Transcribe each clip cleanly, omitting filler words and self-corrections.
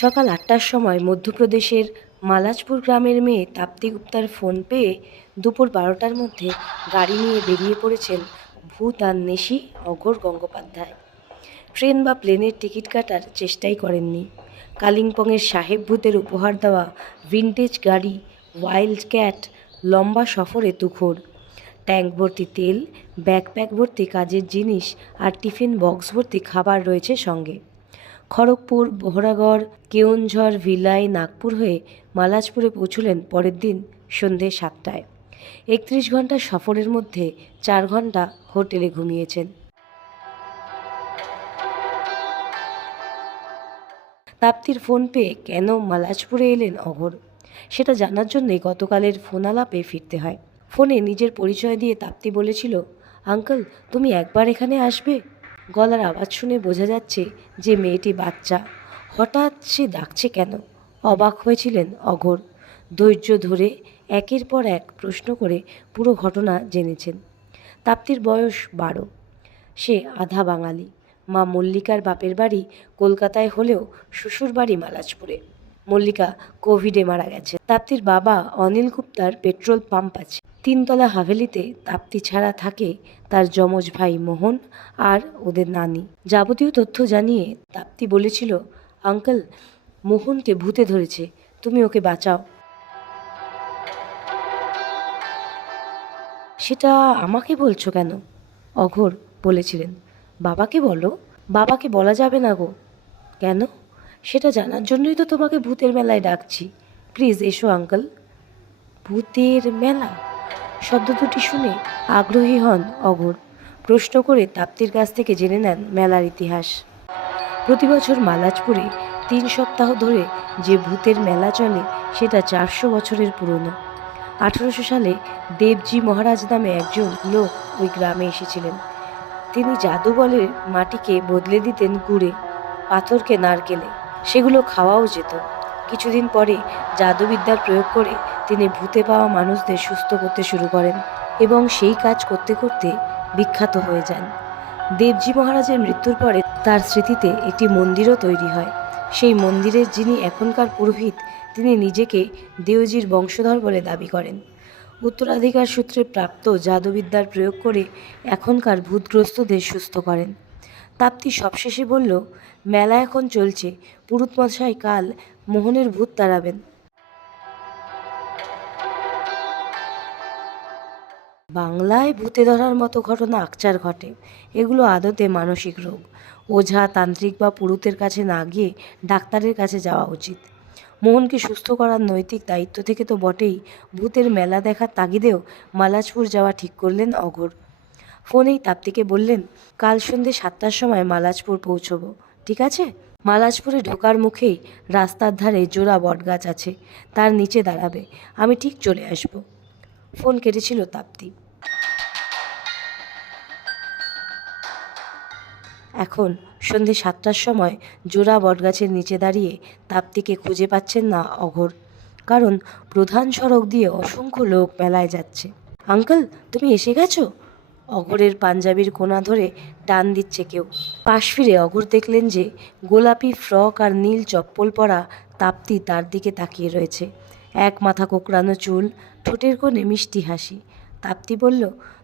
সকাল ৮টার সময় মধ্যপ্রদেশের মালাজপুর গ্রামের মেয়ে তাপ্তি গুপ্তার ফোন পেয়ে দুপুর ১২টার মধ্যে গাড়ি নিয়ে বেরিয়ে পড়েছেন ভূত আন্বেষী অঘোর গঙ্গোপাধ্যায়। ট্রেন বা প্লেনের টিকিট কাটার চেষ্টাই করেননি। কালিম্পংয়ের সাহেব ভূতের উপহার দেওয়া ভিনটেজ গাড়ি ওয়াইল্ড ক্যাট লম্বা সফরে তুখোড়। ট্যাঙ্ক ভর্তি তেল, ব্যাকপ্যাক ভর্তি কাজের জিনিস আর টিফিন বক্স ভর্তি খাবার রয়েছে সঙ্গে। খড়গপুর, বহরাগড়, কেওনঝড়, ভিলাই, নাগপুর হয়ে মালাজপুরে পৌঁছলেন পরের দিন সন্ধে ৭টায়। ৩১ ঘন্টার সফরের মধ্যে ৪ ঘন্টা হোটেলে ঘুমিয়েছেন। তাপ্তির ফোন পেয়ে কেন মালাজপুরে এলেন অঘোর, সেটা জানার জন্যই গতকালের ফোন আলাপে ফিরতে হয়। ফোনে নিজের পরিচয় দিয়ে তাপ্তি বলেছিল, আঙ্কেল তুমি একবার এখানে আসবে। গলার আওয়াজ শুনে বোঝা যাচ্ছে যে মেয়েটি বাচ্চা। হঠাৎ সে ডাকছে কেন? অবাক হয়েছিলেন অঘোর। ধৈর্য ধরে একের পর এক প্রশ্ন করে পুরো ঘটনা জেনেছেন। তাপ্তির বয়স ১২। সে আধা বাঙালি। মা মল্লিকার বাপের বাড়ি কলকাতায় হলেও শ্বশুর বাড়ি মালাজপুরে। মল্লিকা কোভিডে মারা গেছে। তাপ্তির বাবা অনিল গুপ্তার পেট্রোল পাম্প আছে। ৩তলা হাভেলিতে তাপ্তি ছাড়া থাকে তার যমজ ভাই মোহন আর ওদের নানি। যাবতীয় তথ্য জানিয়ে তাপ্তি বলেছিল, আঙ্কেল মোহনকে ভূতে ধরেছে, তুমি ওকে বাঁচাও। সেটা আমাকে বলছো কেন? অঘোর বলেছিলেন, বাবাকে বলো। বাবাকে বলা যাবে না গো। কেন? সেটা জানার জন্যই তো তোমাকে ভূতের মেলায় ডাকছি। প্লিজ এসো আঙ্কেল। ভূতের মেলা শব্দ দুটি শুনে আগ্রহী হন অঘোর। প্রশ্ন করে তাপ্তির কাছ থেকে জেনে নেন মেলার ইতিহাস। প্রতি বছর মালাজপুরে ৩ সপ্তাহ ধরে যে ভূতের মেলা চলে সেটা ৪০০ বছরের পুরনো। ১৮০০ সালে দেবজি মহারাজ নামে একজন লোক ওই গ্রামে এসেছিলেন। তিনি জাদু বলে মাটিকে বদলে দিতেন গুড়ে, পাথরকে নারকেলে। সেগুলো খাওয়াও যেত। কিছুদিন পরে জাদুবিদ্যার প্রয়োগ করে তিনি ভূতে পাওয়া মানুষদের সুস্থ করতে শুরু করেন এবং সেই কাজ করতে করতে বিখ্যাত হয়ে যান। দেবজি মহারাজের মৃত্যুর পরে তার স্মৃতিতে একটি মন্দিরও তৈরি হয়। সেই মন্দিরের যিনি এখনকার পুরোহিত, তিনি নিজেকে দেওজির বংশধর বলে দাবি করেন। উত্তরাধিকার সূত্রে প্রাপ্ত জাদুবিদ্যার প্রয়োগ করে এখনকার ভূতগ্রস্তদের সুস্থ করেন। তাপ্তি সবশেষে বলল, মেলা এখন চলছে, পুরুতমশাই কাল মোহনের ভূত তাড়াবেন। বাংলায় ভূতে ধরার মতো ঘটনা আকচার ঘটে। এগুলো আদতে মানসিক রোগ। ওঝা, তান্ত্রিক বা পুরুতের কাছে না গিয়ে ডাক্তারের কাছে যাওয়া উচিত। মোহনকে সুস্থ করার নৈতিক দায়িত্ব থেকে তো বটেই, ভূতের মেলা দেখার তাগিদেও মালাজপুর যাওয়া ঠিক করলেন অঘোর। ফোনেই তাপ্তিকে বললেন, কাল সন্ধ্যে ৭টার সময় মালাজপুর পৌঁছবো, ঠিক আছে? মালাজপুরে ঢোকার মুখেই রাস্তার ধারে জোড়া বটগাছ আছে, তার নিচে দাঁড়াবে, আমি ঠিক চলে আসব। ফোন কেটেছিল তাপ্তি। এখন সন্ধ্যে ৭টার সময় জোড়া বটগাছের নিচে দাঁড়িয়ে তাপ্তিকে খুঁজে পাচ্ছেন না অঘোর, কারণ প্রধান সড়ক দিয়ে অসংখ্য লোক মেলায় যাচ্ছে। আঙ্কেল তুমি এসে গেছো? অঘোরের পাঞ্জাবির কোনা ধরে টান দিচ্ছে কেউ। পাশ ফিরে অঘোর দেখলেন যে গোলাপি ফ্রক আর নীল চপ্পল পরা তাপ্তি তার দিকে তাকিয়ে রয়েছে। এক মাথা কোঁকড়ানো চুল, ঠোঁটের কোণে মিষ্টি হাসি। তাপ্তি বলল,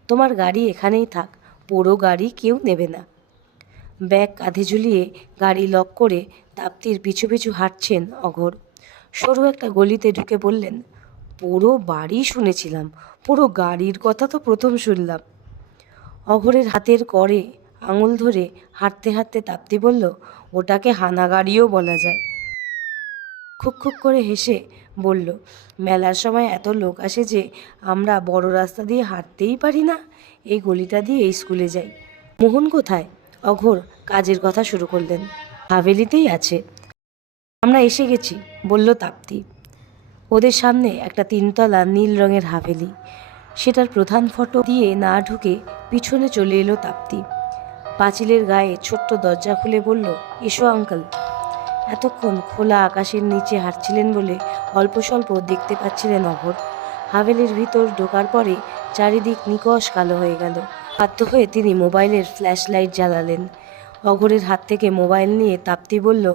তোমার গাড়ি এখানেই থাক, পুরো গাড়ি কেউ নেবে না। ব্যাগ কাঁধে ঝুলিয়ে গাড়ি লক করে তাপ্তির পিছু পিছু হাঁটছেন অঘোর। সরু একটা গলিতে ঢুকে বললেন, পুরো বাড়ি শুনেছিলাম, পুরো গাড়ির কথা তো প্রথম শুনলাম। অঘোরের হাতের করে আঙুল ধরে হাঁটতে হাঁটতে তাপ্তি বলল, ওটাকে হানা গাড়িও বলা যায়। খুক খুক করে হেসে বলল, মেলার সময় এত লোক আসে যে আমরা বড় রাস্তা দিয়ে হাঁটতেই পারি না, এই গলিটা দিয়ে এই স্কুলে যাই। মোহন কোথায়? অঘোর কাজের কথা শুরু করলেন। হাভেলিতেই আছে। আমরা এসে গেছি, বলল তাপ্তি। ওদের সামনে একটা ৩তলা নীল রঙের হাভেলি। সেটার প্রধান ফটো দিয়ে না ঢুকে পিছনে চলে এলো তাপ্তি। পাঁচিলের গায়ে ছোট্ট দরজা খুলে বলল, এসো আঙ্কেল। এতক্ষণ খোলা আকাশের নিচে হাঁটছিলেন বলে অল্প স্বল্প দেখতে পাচ্ছিলেন অঘোর। হাভেলির ভিতর ঢোকার পরে চারিদিক নিকষ কালো হয়ে গেল। বাধ্য হয়ে তিনি মোবাইলের ফ্ল্যাশ লাইট জ্বালালেন। অঘোরের হাত থেকে মোবাইল নিয়ে তাপ্তি বলল,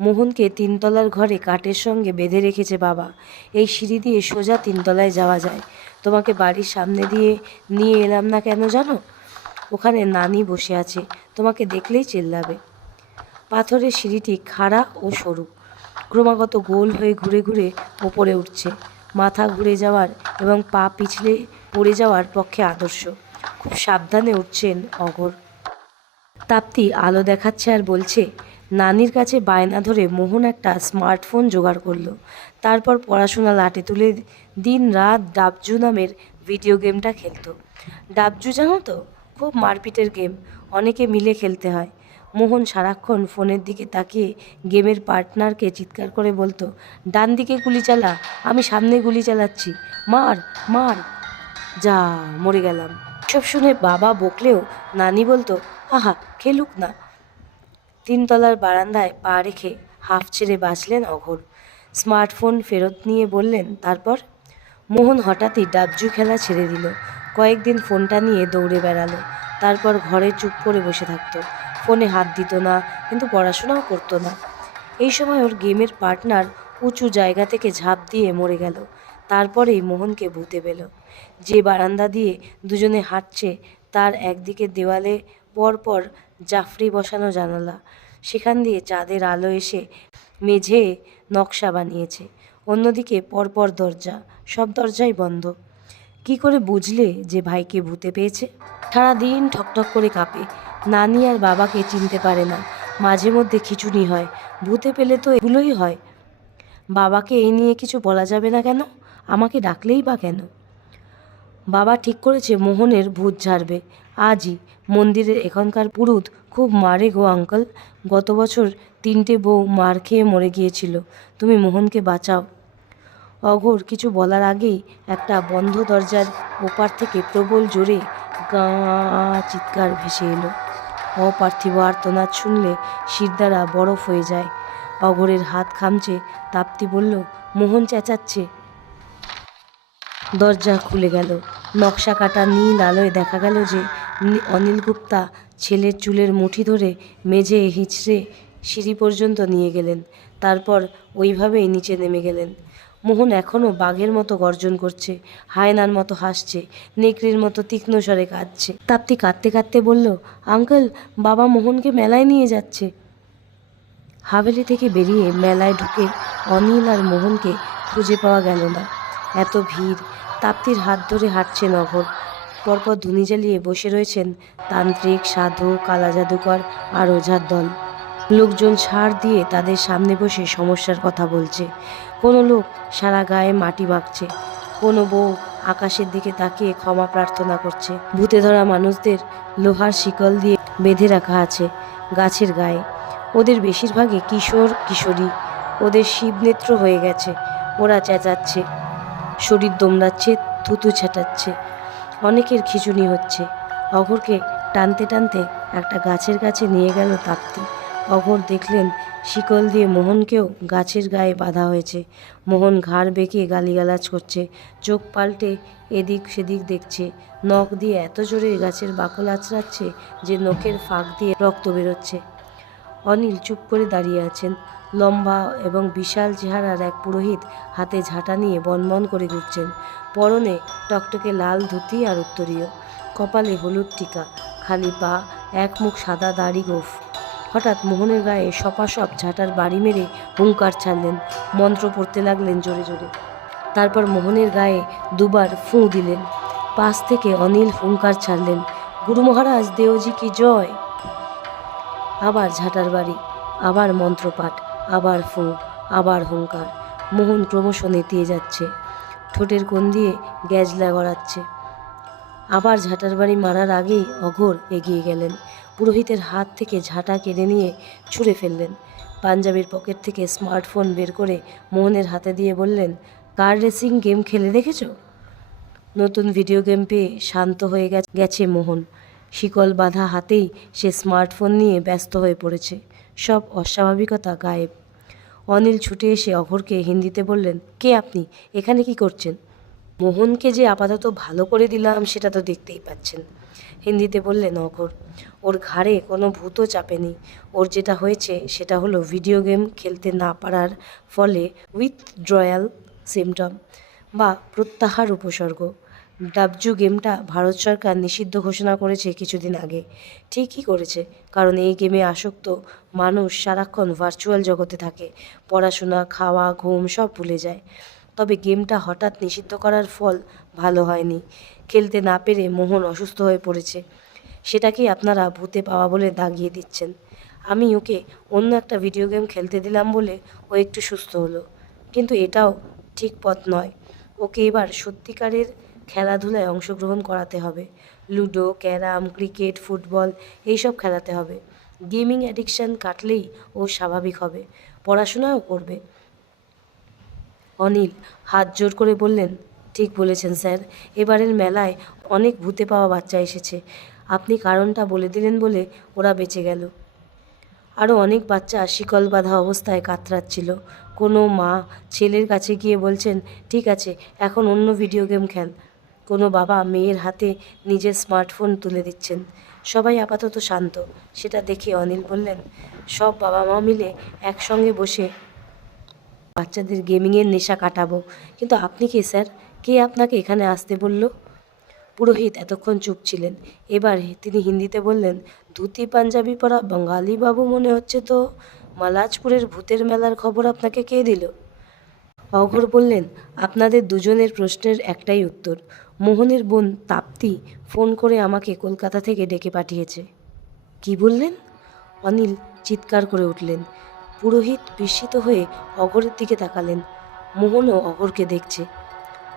মোহনকে 3তলার ঘরে কাঠের সঙ্গে বেঁধে রেখেছে বাবা। এই সিঁড়ি দিয়ে সোজা 3তলায় যাওয়া যায়। তোমাকে বাড়ির সামনে দিয়ে নিয়ে এলাম না কেন জানো? ওখানে নানি বসে আছে, তোমাকে দেখলেই চেল্লাবে। পাথরের সিঁড়িটি খাড়া ও সরু, ক্রমাগত গোল হয়ে ঘুরে ঘুরে ওপরে উঠছে। মাথা ঘুরে যাওয়ার এবং পা পিছলে পড়ে যাওয়ার পক্ষে আদর্শ। খুব সাবধানে উঠছেন অঘোর। তাপ্তি আলো দেখাচ্ছে আর বলছে, নানির কাছে বায়না ধরে মোহন একটা স্মার্টফোন জোগাড় করলো। তারপর পড়াশোনা লাটে তুলে দিন রাত ডাবজু নামের ভিডিও গেমটা খেলতো। ডাবজু জানো তো? খুব মারপিটের গেম, অনেকে মিলে খেলতে হয়। মোহন সারাক্ষণ ফোনের দিকে তাকিয়ে গেমের পার্টনারকে চিৎকার করে বলতো, ডান দিকে গুলি চালা, আমি সামনে গুলি চালাচ্ছি, মার মার। যা, মরে গেলাম। সব শুনে বাবা বকলেও নানি বলতো, আহা খেলুক না। 3তলার বারান্দায় পা রেখে হাফ ছেড়ে বাঁচলেন অঘোর। স্মার্টফোন ফেরত নিয়ে বললেন, তারপর? মোহন হঠাৎই ডাবজু খেলা ছেড়ে দিল। কয়েকদিন ফোনটা নিয়ে দৌড়ে বেড়ালো। তারপর ঘরে চুপ করে বসে থাকতো। ফোনে হাত দিত না, কিন্তু পড়াশোনাও করতো না। এই সময় ওর গেমের পার্টনার উঁচু জায়গা থেকে ঝাঁপ দিয়ে মরে গেল। তারপরেই মোহনকে ভূতে পেল। যে বারান্দা দিয়ে দুজনে হাঁটছে তার একদিকে দেওয়ালে পরপর জাফরি বসানো জানালা, সেখান দিয়ে চাঁদের আলো এসে মেঝে নকশা বানিয়েছে। অন্যদিকে পরপর দরজা, সব দরজাই বন্ধ। কি করে বুঝলে যে ভাইকে ভূতে পেয়েছে? সারাদিন ঠকঠক করে কাঁপে, নানি আর বাবাকে চিনতে পারে না, মাঝে মধ্যে খিঁচুনি হয়। ভূতে পেলে তো এগুলোই হয়। বাবাকে এই নিয়ে কিছু বলা যাবে না কেন? আমাকে ডাকলেই বা কেন? বাবা ঠিক করেছে মোহনের ভূত ঝাড়বে আজই। মন্দিরের এখানকার পুরুত খুব মারে গো আঙ্কল। গত বছর 3টে বউ মার খেয়ে মরে গিয়েছিল। তুমি মোহনকে বাঁচাও। অঘোর কিছু বলার আগেই একটা বন্ধ দরজার ওপার থেকে প্রবল জোরে গাঁ চিৎকার ভেসে এলো। অপার্থিব আর্তনাদ শুনলে শিরদাঁড়া বরফ হয়ে যায়। অঘোরের হাত খামচে তাপ্তি বলল, মোহন চেঁচাচ্ছে। দরজা খুলে গেল। নকশা কাটা নীল আলোয় দেখা গেল যে অনিল গুপ্তা ছেলের চুলের মুঠি ধরে মেঝে হিঁচড়ে সিঁড়ি পর্যন্ত নিয়ে গেলেন। তারপর ওইভাবেই নিচে নেমে গেলেন। মোহন এখনও বাঘের মতো গর্জন করছে, হায়নার মতো হাসছে, নেকড়ের মতো তীক্ষ্ণ স্বরে কাঁদছে। তাপ্তি কাঁদতে কাঁদতে বলল, আঙ্কেল, বাবা মোহনকে মেলায় নিয়ে যাচ্ছে। হাভেলি থেকে বেরিয়ে মেলায় ঢুকে অনিল আর মোহনকে খুঁজে পাওয়া গেল না। এত ভিড়। তাপ্তির হাত ধরে হাঁটছেন অঘোর। পরপর ধুনি জ্বালিয়ে বসে রয়েছেন তান্ত্রিক, সাধু, কালা জাদুকর আর ওঝার দল। লোকজন ছাড় দিয়ে তাদের সামনে বসে সমস্যার কথা বলছে। কোনো লোক সারা গায়ে মাটি মাখছে, কোনো বউ আকাশের দিকে তাকিয়ে ক্ষমা প্রার্থনা করছে। ভূতে ধরা মানুষদের লোহার শিকল দিয়ে বেঁধে রাখা আছে গাছের গায়ে। ওদের বেশিরভাগই কিশোর কিশোরী। ওদের শিবনেত্র হয়ে গেছে। ওরা চেঁচাচ্ছে, শরীর দোমড়াচ্ছে, থুতু ছেটাচ্ছে। অনেকের খিঁচুনি হচ্ছে। অঘোরকে টানতে টানতে একটা গাছের কাছে নিয়ে গেল তাপ্তি। অঘোর দেখলেন শিকল দিয়ে মোহনকেও গাছের গায়ে বাঁধা হয়েছে। মোহন ঘাড় বেঁকে গালিগালাজ করছে, চোখ পাল্টে এদিক সেদিক দেখছে, নখ দিয়ে এত জোরে গাছের বাকল আঁচড়াচ্ছে যে নখের ফাঁক দিয়ে রক্ত বেরোচ্ছে। অনিল চুপ করে দাঁড়িয়ে আছেন। লম্বা এবং বিশাল চেহারার এক পুরোহিত হাতে ঝাঁটা নিয়ে বনবন করে ঘুরছেন। পরনে টকটকে লাল ধুতি আর উত্তরীয়, কপালে হলুদ টিকা, খালি পা, এক মুখ সাদা দাড়ি গোঁফ। হঠাৎ মোহনের গায়ে সপাসপ ঝাঁটার বাড়ি মেরে হুঙ্কার ছাড়লেন, মন্ত্র পড়তে লাগলেন জোরে জোরে। তারপর মোহনের গায়ে দুবার ফুঁ দিলেন। পাশ থেকে অনিল হুঙ্কার ছাড়লেন, গুরু মহারাজ দেওজি কি জয়। আবার ঝাঁটার বাড়ি, আবার মন্ত্রপাঠ, আবার ফুঁ, আবার হুঙ্কার। মোহন ক্রমশ নেতিয়ে যাচ্ছে, ঠোঁটের কোণ দিয়ে গ্যাজলা গড়াচ্ছে। আবার ঝাঁটার বাড়ি মারার আগেই অঘোর এগিয়ে গেলেন। পুরোহিতের হাত থেকে ঝাঁটা কেড়ে নিয়ে ছুঁড়ে ফেললেন। পাঞ্জাবির পকেট থেকে স্মার্টফোন বের করে মোহনের হাতে দিয়ে বললেন, কার রেসিং গেম খেলে দেখেছো? নতুন ভিডিও গেম পেয়ে শান্ত হয়ে গেছে মোহন। শিকল বাঁধা হাতেই সে স্মার্টফোন নিয়ে ব্যস্ত হয়ে পড়েছে। সব অস্বাভাবিকতা গায়েব। অনিল ছুটে এসে অঘোরকে হিন্দিতে বললেন, কে আপনি? এখানে কি করছেন? মোহনকে যে আপাতত ভালো করে দিলাম সেটা তো দেখতেই পাচ্ছেন। হিন্দিতে বললেন অঘোর। ওর ঘাড়ে কোনো ভূতও চাপেনি। ওর যেটা হয়েছে সেটা হলো ভিডিও গেম খেলতে না পারার ফলে উইথড্রয়াল সিমটম বা প্রত্যাহার উপসর্গ। ডাবজু গেমটা ভারত সরকার নিষিদ্ধ ঘোষণা করেছে কিছুদিন আগে। ঠিকই করেছে, কারণ এই গেমে আসক্ত মানুষ সারাক্ষণ ভার্চুয়াল জগতে থাকে, পড়াশোনা, খাওয়া, ঘুম সব ভুলে যায়। তবে গেমটা হঠাৎ নিষিদ্ধ করার ফল ভালো হয়নি। খেলতে না পেরে মোহন অসুস্থ হয়ে পড়েছে। সেটাকেই আপনারা ভূতে পাওয়া বলে দাগিয়ে দিচ্ছেন। আমি ওকে অন্য একটা ভিডিও গেম খেলতে দিলাম বলে ও একটু সুস্থ হলো, কিন্তু এটাও ঠিক পথ নয়। ওকে এবার সত্যিকারের খেলাধুলায় অংশগ্রহণ করাতে হবে। লুডো, ক্যারাম, ক্রিকেট, ফুটবল এইসব খেলাতে হবে। গেমিং অ্যাডিকশান কাটলেই ও স্বাভাবিক হবে, পড়াশোনাও করবে। অনিল হাত জোর করে বললেন, ঠিক বলেছেন স্যার। এবারের মেলায় অনেক ভূতে পাওয়া বাচ্চা এসেছে। আপনি কারণটা বলে দিলেন বলে ওরা বেঁচে গেল। আরও অনেক বাচ্চা শিকল বাঁধা অবস্থায় কাতরাচ্ছিল। কোনো মা ছেলের কাছে গিয়ে বলছেন, ঠিক আছে এখন অন্য ভিডিও গেম খেল। কোনো বাবা মেয়ের হাতে নিজের স্মার্টফোন তুলে দিচ্ছেন। সবাই আপাতত শান্ত। সেটা দেখে অনিল বললেন, সব বাবা মা মিলে একসঙ্গে বসে বাচ্চাদের গেমিংয়ের নেশা কাটাবো। কিন্তু আপনি কে স্যার? কে আপনাকে এখানে আসতে বলল? পুরোহিত এতক্ষণ চুপ ছিলেন। এবার তিনি হিন্দিতে বললেন, ধুতি পাঞ্জাবি পরা বাঙালি বাবু মনে হচ্ছে তো। মালাজপুরের ভূতের মেলার খবর আপনাকে কে দিল? অঘোর বললেন, আপনাদের দুজনের প্রশ্নের একটাই উত্তর। মোহনের বোন তাপ্তি ফোন করে আমাকে কলকাতা থেকে ডেকে পাঠিয়েছে। কি বললেন? অনিল চিৎকার করে উঠলেন। পুরোহিত বিস্মিত হয়ে অঘোরের দিকে তাকালেন। মোহনও অঘোরকে দেখছে।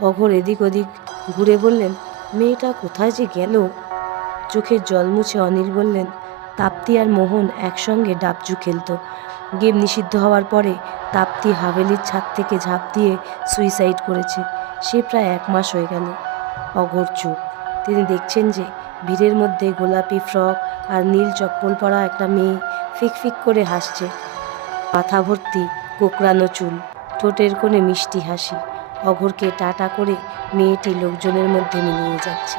অঘোর এদিক ওদিক ঘুরে বললেন, মেয়েটা কোথায় যে গেল? চোখের জল মুছে অনিল বললেন, তাপ্তি আর মোহন একসঙ্গে ডাবজু খেলত। গেম নিষিদ্ধ হওয়ার পরে তাপ্তি হাভেলির ছাদ থেকে ঝাঁপ দিয়ে সুইসাইড করেছে। সে প্রায় 1 মাস হয়ে গেল। অঘোর চুপ। তিনি দেখছেন যে ভিড়ের মধ্যে গোলাপি ফ্রক আর নীল চপ্পল পরা একটা মেয়ে ফিকফিক করে হাসছে। মাথা ভর্তি কোঁকড়ানো চুল, ঠোঁটের কোণে মিষ্টি হাসি। অঘোরকে টাটা করে মেয়েটি লোকজনের মধ্যে মিলিয়ে যাচ্ছে।